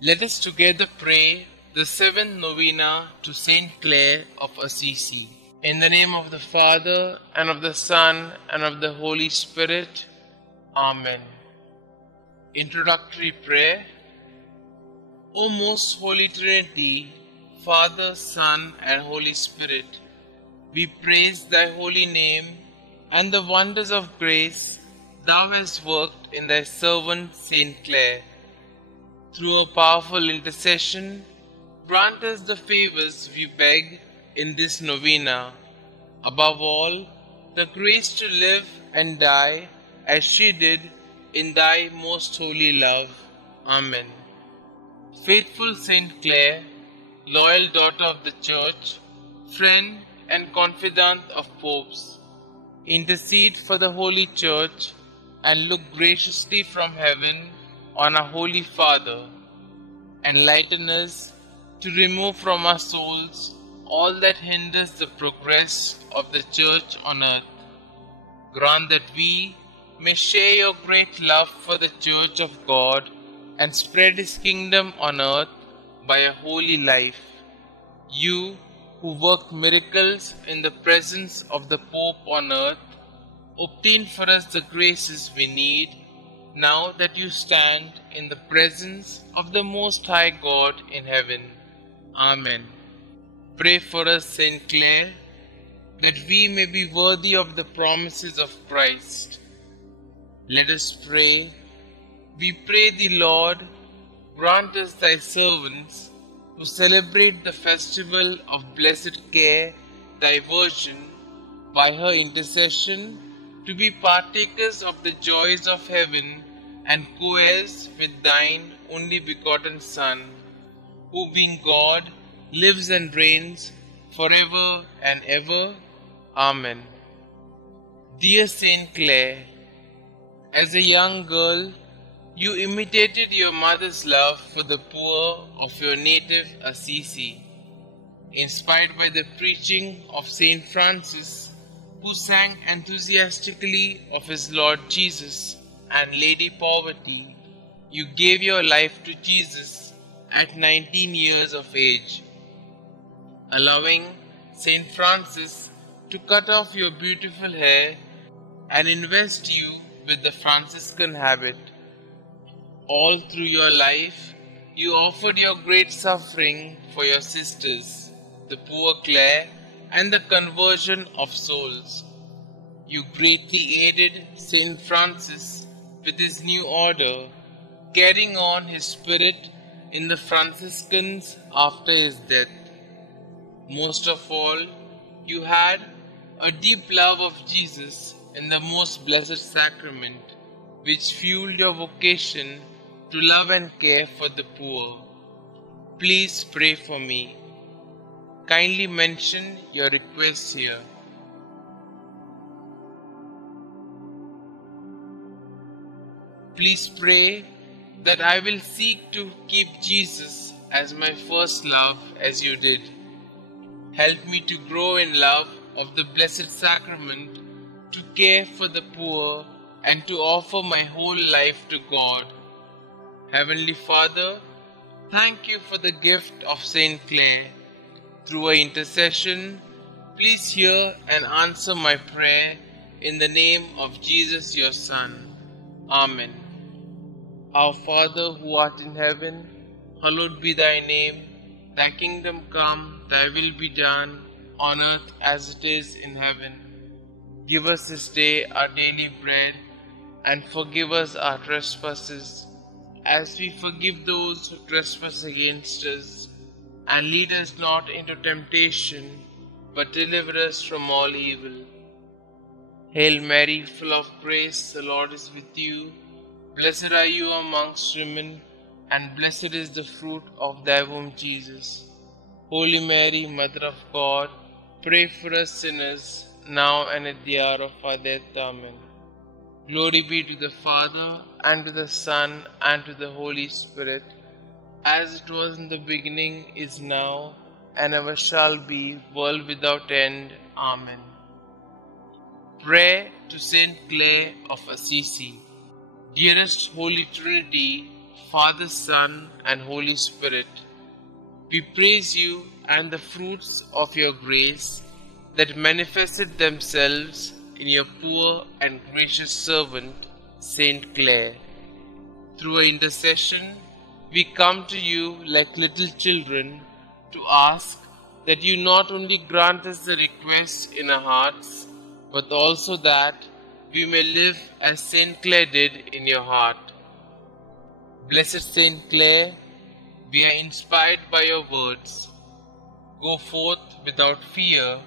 Let us together pray the seventh novena to St Clare of Assisi. In the name of the Father, and of the Son, and of the Holy Spirit. Amen. Introductory Prayer. O most Holy Trinity, Father, Son, and Holy Spirit, we praise Thy holy name and the wonders of grace Thou hast worked in Thy servant St Clare. Through a powerful intercession, grant us the favors we beg in this novena. Above all, the grace to live and die as she did in Thy most holy love. Amen. Faithful St Clare, loyal daughter of the Church, friend and confidant of popes, intercede for the Holy Church and look graciously from heaven on our Holy Father. Enlighten us to remove from our souls all that hinders the progress of the Church on earth. Grant that we may share Your great love for the Church of God and spread His kingdom on earth by a holy life. You, who worked miracles in the presence of the Pope on earth, obtain for us the graces we need, now that You stand in the presence of the Most High God in heaven. Amen. Pray for us, St. Clare, that we may be worthy of the promises of Christ. Let us pray. We pray Thee, Lord, grant us Thy servants, who celebrate the festival of blessed care, Thy Virgin, by her intercession, to be partakers of the joys of heaven and co-heirs with Thine only begotten Son, who being God, lives and reigns forever and ever. Amen. Dear St. Clare, as a young girl, you imitated your mother's love for the poor of your native Assisi. Inspired by the preaching of St. Francis, who sang enthusiastically of his Lord Jesus and Lady Poverty, you gave your life to Jesus at 19 years of age, allowing St. Francis to cut off your beautiful hair and invest you with the Franciscan habit. All through your life, you offered your great suffering for your sisters, the poor Clare, and the conversion of souls. You greatly aided St. Francis with his new order, carrying on his spirit in the Franciscans after his death. Most of all, you had a deep love of Jesus in the most blessed sacrament, which fueled your vocation to love and care for the poor. Please pray for me. Kindly mention your requests here. Please pray that I will seek to keep Jesus as my first love as you did. Help me to grow in love of the Blessed Sacrament, to care for the poor, and to offer my whole life to God. Heavenly Father, thank You for the gift of St. Clare. Through her intercession, please hear and answer my prayer in the name of Jesus, Your Son. Amen. Our Father, who art in heaven, hallowed be Thy name. Thy kingdom come, Thy will be done, on earth as it is in heaven. Give us this day our daily bread, and forgive us our trespasses, as we forgive those who trespass against us. And lead us not into temptation, but deliver us from all evil. Hail Mary, full of grace, the Lord is with you. Blessed are you amongst women, and blessed is the fruit of Thy womb, Jesus. Holy Mary, Mother of God, pray for us sinners, now and at the hour of our death. Amen. Glory be to the Father, and to the Son, and to the Holy Spirit, as it was in the beginning, is now, and ever shall be, world without end. Amen. Prayer to St. Clare of Assisi. Dearest Holy Trinity, Father, Son, and Holy Spirit. We praise you and the fruits of your grace that manifested themselves in your poor and gracious servant, St. Clare. Through her intercession, we come to you like little children to ask that you not only grant us the requests in our hearts, but also that we may live as St. Clare did in your heart. Blessed St. Clare, we are inspired by your words. Go forth without fear,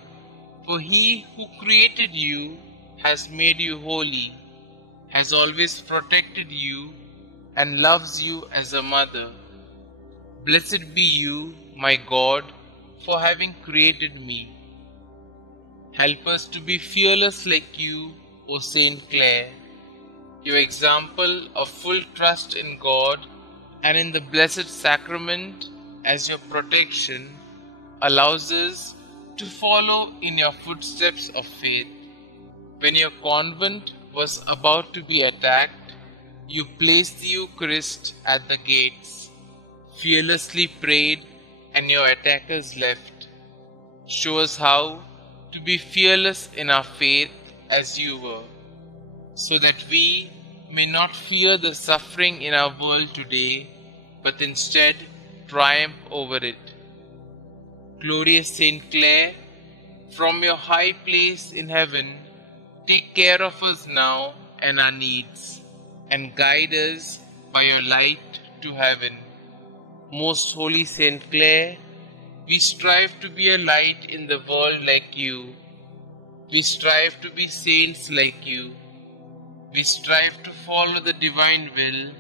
for he who created you has made you holy, has always protected you, and loves you as a mother. Blessed be you, my God, for having created me. Help us to be fearless like you, O St. Clare. Your example of full trust in God and in the Blessed Sacrament as your protection allows us to follow in your footsteps of faith. When your convent was about to be attacked, you placed the Eucharist at the gates, fearlessly prayed, and your attackers left. Show us how to be fearless in our faith as you were, so that we may not fear the suffering in our world today, but instead triumph over it. Glorious St. Clare, from your high place in heaven, take care of us now and our needs, and guide us by your light to heaven. Most Holy St. Clare, we strive to be a light in the world like you. We strive to be saints like you. We strive to follow the divine will.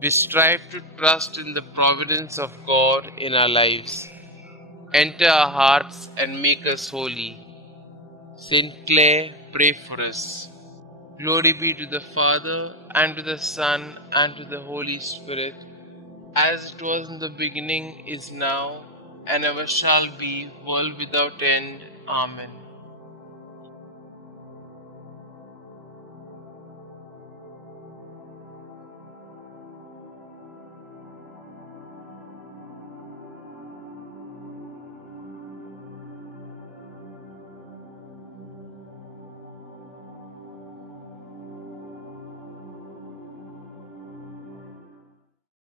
We strive to trust in the providence of God in our lives. Enter our hearts and make us holy. St. Clare, pray for us. Glory be to the Father, and to the Son, and to the Holy Spirit, as it was in the beginning, is now, and ever shall be, world without end. Amen.